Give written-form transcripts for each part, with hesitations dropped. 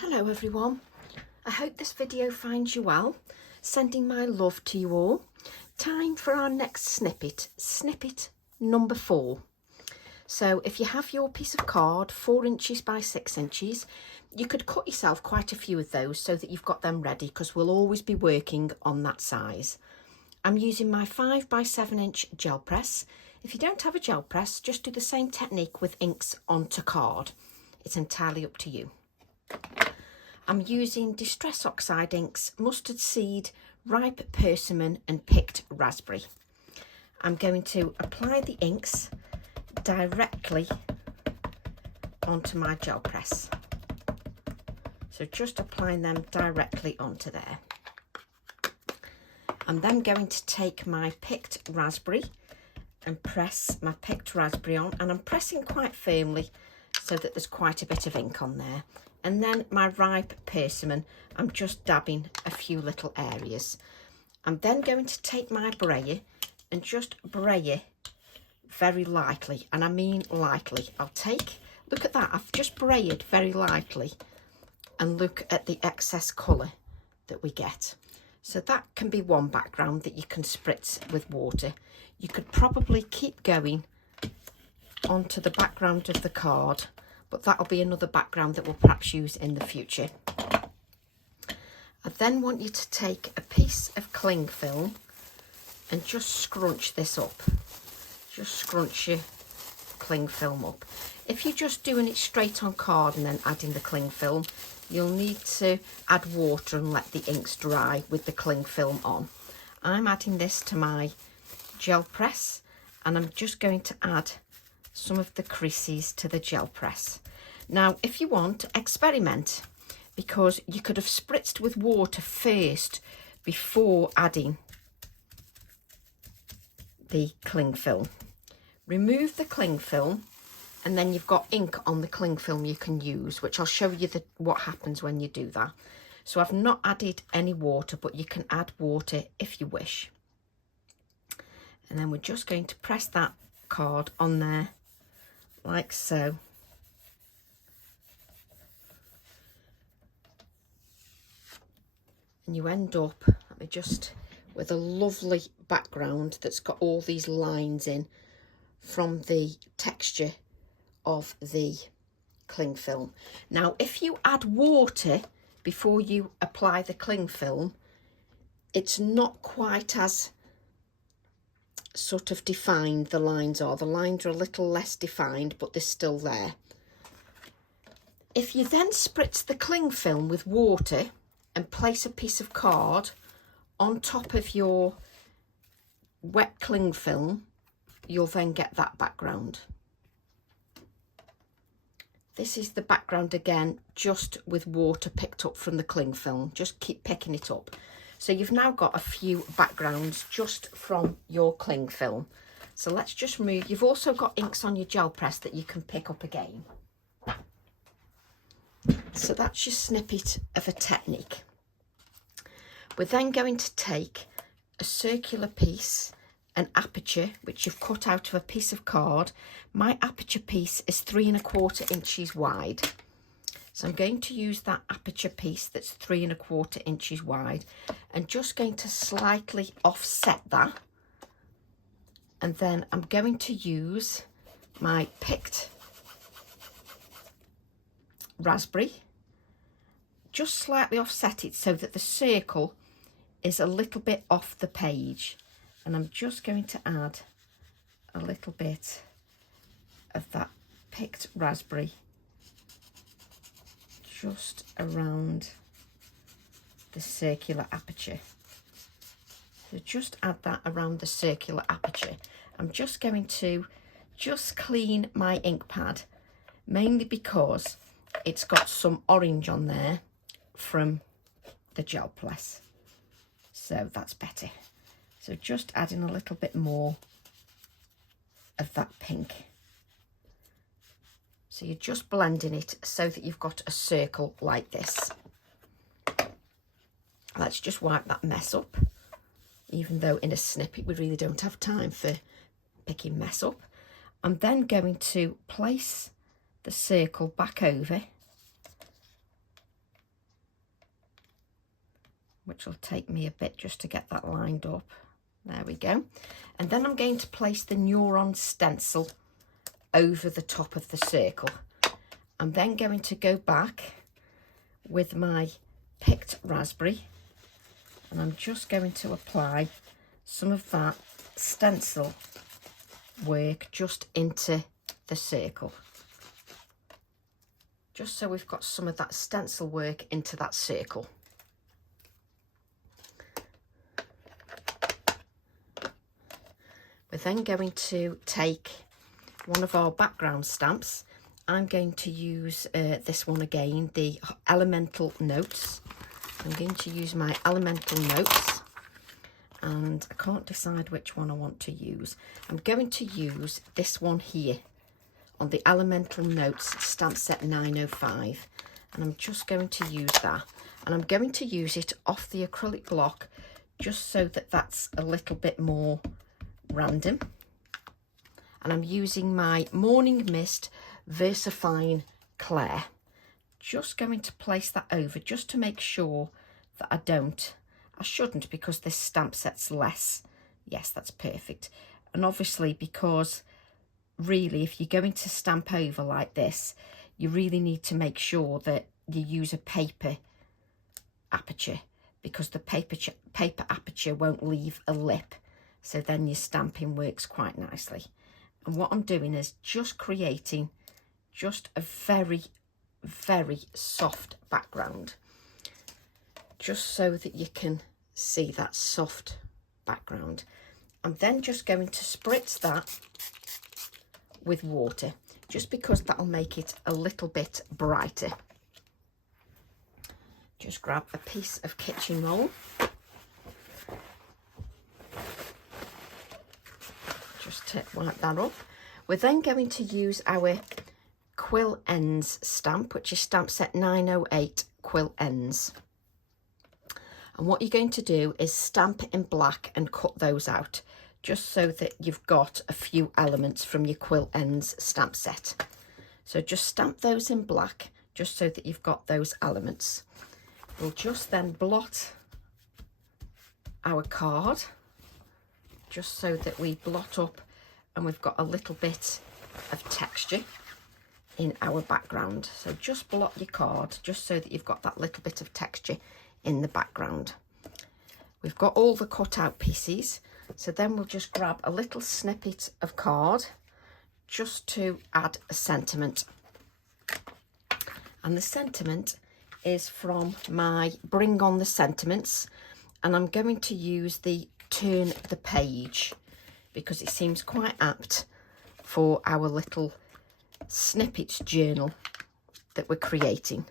Hello everyone, I hope this video finds you well. Sending my love to you all. Time for our next snippet, snippet number 4. So if you have your piece of card 4 inches by 6 inches, you could cut yourself quite a few of those so that you've got them ready, because we'll always be working on that size. I'm using my 5 by 7 inch gel press. If you don't have a gel press, just do the same technique with inks onto card. It's entirely up to you. I'm using Distress Oxide inks, Mustard Seed, Ripe Persimmon and Picked Raspberry. I'm going to apply the inks directly onto my gel press. So just applying them directly onto there. I'm then going to take my Picked Raspberry and press my Picked Raspberry on, and I'm pressing quite firmly so that there's quite a bit of ink on there. And then my Ripe Persimmon, I'm just dabbing a few little areas. I'm then going to take my brayer and just brayer very lightly, and I mean lightly. Look at that, I've just brayed very lightly, and look at the excess colour that we get. So that can be one background that you can spritz with water. You could probably keep going onto the background of the card, but that'll be another background that we'll perhaps use in the future. I then want you to take a piece of cling film and just scrunch this up. Just scrunch your cling film up. If you're just doing it straight on card and then adding the cling film, you'll need to add water and let the inks dry with the cling film on. I'm adding this to my gel press, and I'm just going to add some of the creases to the gel press. Now, if you want, experiment, because you could have spritzed with water first before adding the cling film. Remove the cling film, and then you've got ink on the cling film you can use, which I'll show you what happens when you do that. So I've not added any water, but you can add water if you wish. And then we're just going to press that card on there like so. And you end up, with a lovely background that's got all these lines in from the texture of the cling film. Now, if you add water before you apply the cling film, it's not quite as sort of defined, the lines are. The lines are a little less defined, but they're still there. If you then spritz the cling film with water and place a piece of card on top of your wet cling film, you'll then get that background. This is the background again, just with water picked up from the cling film. Just keep picking it up. So you've now got a few backgrounds just from your cling film. So let's just remove. You've also got inks on your gel press that you can pick up again. So that's your snippet of a technique. We're then going to take a circular piece, an aperture, which you've cut out of a piece of card. My aperture piece is 3 1/4 inches wide. So I'm going to use that aperture piece that's 3 1/4 inches wide, and just going to slightly offset that. And then I'm going to use my Picked Raspberry, just slightly offset it so that the circle is a little bit off the page. And I'm just going to add a little bit of that Picked Raspberry just around the circular aperture. So just add that around the circular aperture. I'm just going to clean my ink pad, mainly because it's got some orange on there from the gel press. So that's better. So just adding a little bit more of that pink. So you're just blending it so that you've got a circle like this. Let's just wipe that mess up, even though in a snippet we really don't have time for picking mess up. I'm then going to place the circle back over which will take me a bit just to get that lined up. There we go. And then I'm going to place the neuron stencil over the top of the circle. I'm then going to go back with my picked raspberry, and I'm just going to apply some of that stencil work just into the circle. Just so we've got some of that stencil work into that circle. We're then going to take one of our background stamps. I'm going to use this one again, the Elemental Notes. I'm going to use my Elemental Notes, and I can't decide which one I want to use. I'm going to use this one here on the Elemental Notes stamp set 905, and I'm just going to use that, and I'm going to use it off the acrylic block just so that that's a little bit more random. And I'm using my Morning Mist VersaFine Clair. Just going to place that over just to make sure that I shouldn't, because this stamp set's less. Yes, that's perfect. And obviously, because really if you're going to stamp over like this, you really need to make sure that you use a paper aperture, because the paper aperture won't leave a lip, so then your stamping works quite nicely. And what I'm doing is just creating just a very, very soft background, just so that you can see that soft background. I'm then just going to spritz that with water, just because that'll make it a little bit brighter. Just grab a piece of kitchen roll. Just to wipe that up. We're then going to use our Quill Ends stamp, which is stamp set 908 Quill Ends. And what you're going to do is stamp in black and cut those out, just so that you've got a few elements from your Quill Ends stamp set. So just stamp those in black, just so that you've got those elements. We'll just then blot our card, just so that we blot up and we've got a little bit of texture in our background. So just blot your card, just so that you've got that little bit of texture in the background. We've got all the cut out pieces, so then we'll just grab a little snippet of card just to add a sentiment. And the sentiment is from my Bring On the Sentiments, and I'm going to use the Turn the Page because it seems quite apt for our little snippets journal that we're creating.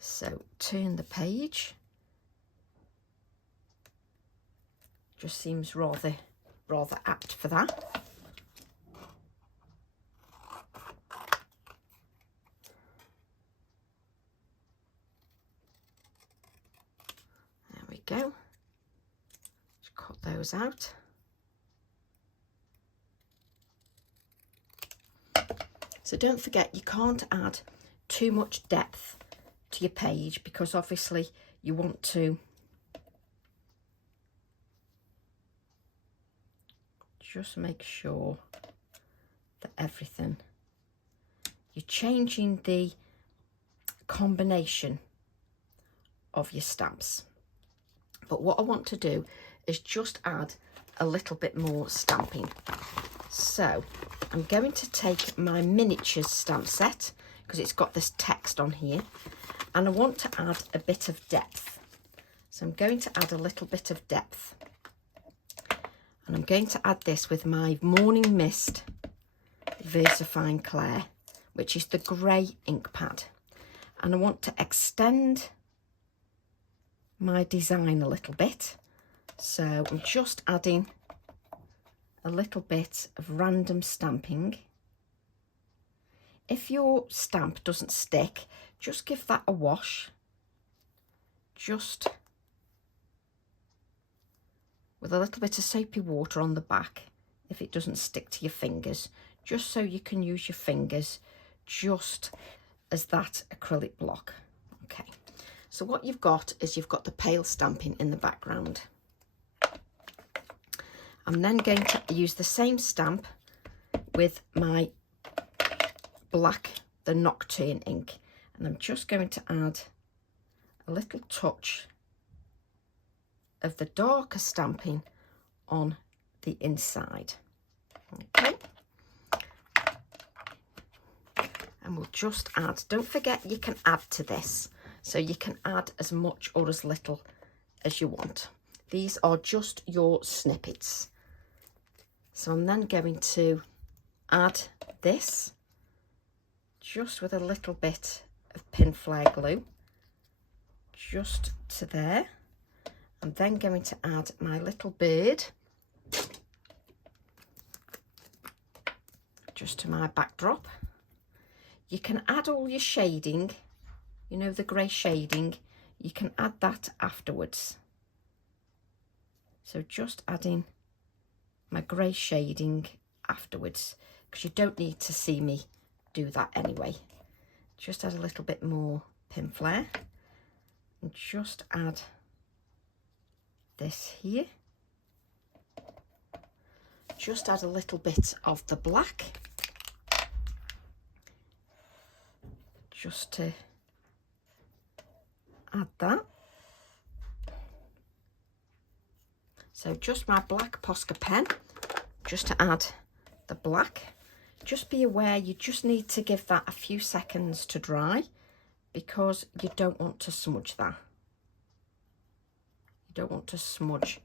So Turn the Page just seems rather apt for that. There we go. Just cut those out. So don't forget, you can't add too much depth to your page, because obviously you want to just make sure that everything, you're changing the combination of your stamps. But what I want to do is just add a little bit more stamping. So I'm going to take my miniatures stamp set, because it's got this text on here, and I want to add a bit of depth. So I'm going to add a little bit of depth, and I'm going to add this with my Morning Mist VersaFine Clair, which is the grey ink pad, and I want to extend my design a little bit. So I'm just adding a little bit of random stamping. If your stamp doesn't stick, just give that a wash, just with a little bit of soapy water on the back if it doesn't stick to your fingers, just so you can use your fingers just as that acrylic block. Okay, So what you've got is you've got the pale stamping in the background. I'm then going to use the same stamp with my black, the Nocturne ink, and I'm just going to add a little touch of the darker stamping on the inside. Okay, and we'll just add, don't forget you can add to this, so you can add as much or as little as you want. These are just your snippets. So I'm then going to add this just with a little bit of pin flare glue just to there. I'm then going to add my little bird just to my backdrop. You can add all your shading, you know, the grey shading, you can add that afterwards. So just adding my grey shading afterwards, because you don't need to see me do that anyway. Just add a little bit more pin flare and just add this here. Just add a little bit of the black just to add that. So just my black Posca pen, just to add the black. Just be aware you just need to give that a few seconds to dry, because you don't want to smudge that. You don't want to smudge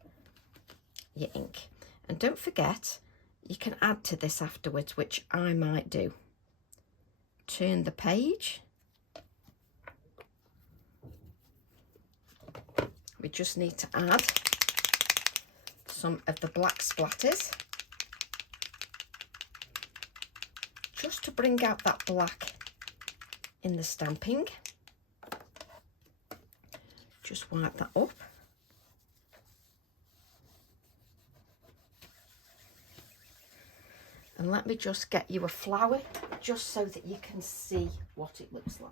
your ink. And don't forget, you can add to this afterwards, which I might do. Turn the page. We just need to add some of the black splatters, just to bring out that black in the stamping. Just wipe that up. And let me just get you a flower, just so that you can see what it looks like.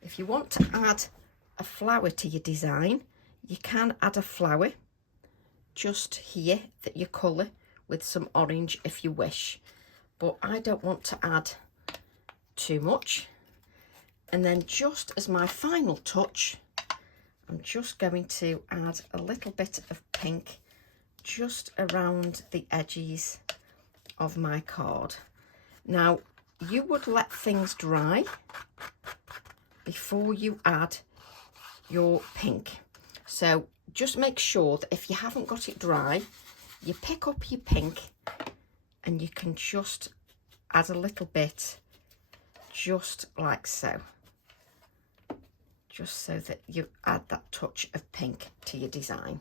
If you want to add a flower to your design, you can add a flower just here that you colour with some orange if you wish, but I don't want to add too much. And then just as my final touch, I'm just going to add a little bit of pink just around the edges of my card. Now, you would let things dry before you add your pink. So just make sure that if you haven't got it dry, you pick up your pink and you can just add a little bit, just like so. Just so that you add that touch of pink to your design.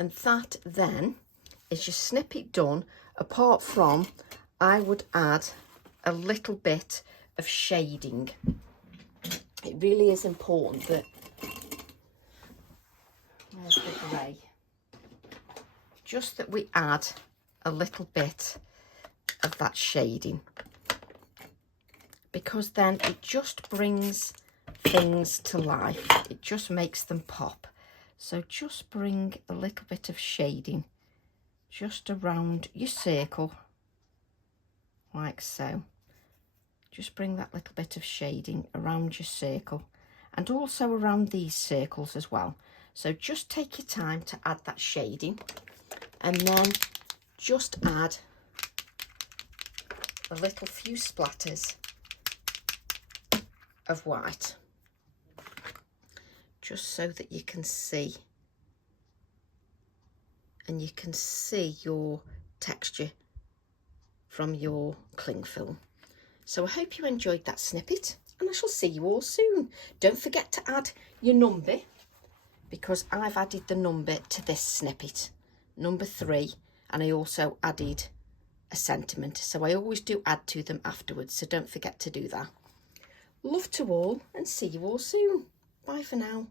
And that then is your snippet done, apart from I would add a little bit of shading. It really is important that, where's the grey? Just that we add a little bit of that shading, because then it just brings things to life. It just makes them pop. So just bring a little bit of shading just around your circle, like so. Just bring that little bit of shading around your circle, and also around these circles as well. So just take your time to add that shading, and then just add a little few splatters of white, just so that you can see, and you can see your texture from your cling film. So I hope you enjoyed that snippet, and I shall see you all soon. Don't forget to add your number, because I've added the number to this snippet, number 3, and I also added a sentiment. So I always do add to them afterwards, so don't forget to do that. Love to all, and see you all soon. Bye for now.